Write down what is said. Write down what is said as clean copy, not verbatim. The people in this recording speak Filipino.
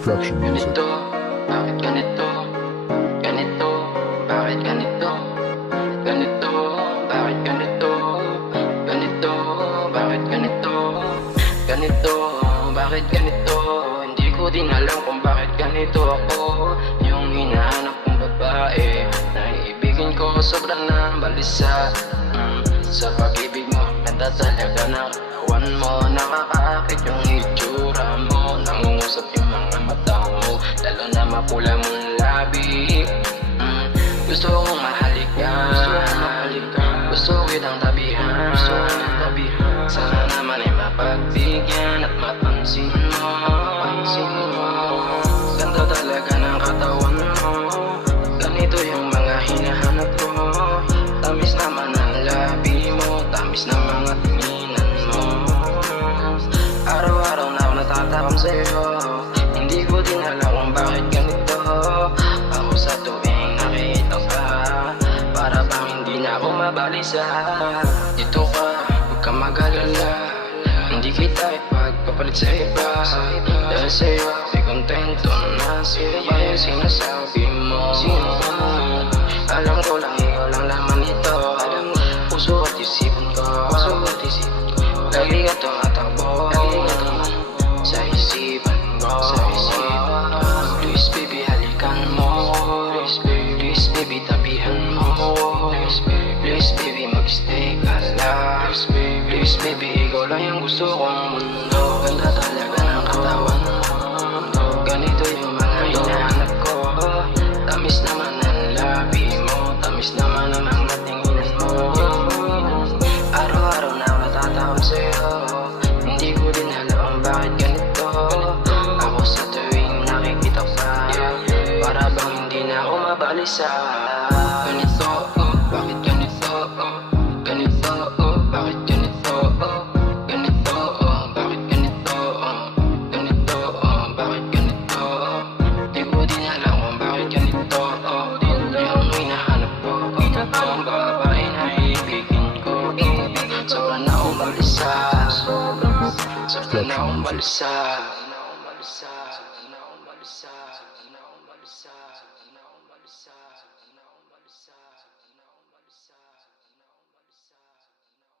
Construction music. Ganito, bakit ganito? Ganito, bakit ganito? Ganito, bakit ganito? Ganito, bakit ganito? Ganito, bakit ganito? Hindi ko din alam kung bakit ganito ako. Yung hinahanap kong babae na iibigin ko sobrang nabalisa. Sa pag-ibig mo, ganda talaga ng katawan mo. Nakakaakit yung itsura mo, nangungusap yung mga mata mo, lalo na mapula mong labi. Gusto kong mahalikan, gusto kitang tabihan, sana naman ay mapagbigyan at mapansin mo. Ganda talaga ng katawan mo, ganito yung mga hinahanap ko. Tamis naman ang labi mo, tamis na mga tinginan mo. Araw-araw na ako natatakam sa'yo, hindi ko din alam kung bakit ganito. Ako sa tuwing nakita ka, para bang hindi na ako mabalisa. Dito ka, huwag ka mag-alala, hindi kita ipagpapalit sa iba. Dahil sa'yo ako'y kontento na sa'yo ba yung sinasabi mo. Alam ko lang ikaw lang laman ito, puso at isipan ko, lagi ka tumatakbo sa isipan ko. Please baby halikan mo, please baby tabihan mo, please baby magstay ka lang, please baby ikaw lang yung gusto kong mundo. Ganda talaga ng katawan mo, ganito yung mga hinahanap ko. Tamis naman ang labi mo, tamis naman ang mga tinginan mo. Araw-araw na ako natatakam sa'yo, hindi ko din alam bakit ganito. Ako sa tuwing nakikita ka, para bang hindi na ako mabalisa. Ganito, bakit ganito? Ganito, bakit ganito? Ganito, bakit ganito? Ganito, bakit ganito? Di ko din alam kung bakit ganito. Yung hinahanap ko, ang babae na ibigin ko. Sobrang na akong balisa, sobrang na akong balisa.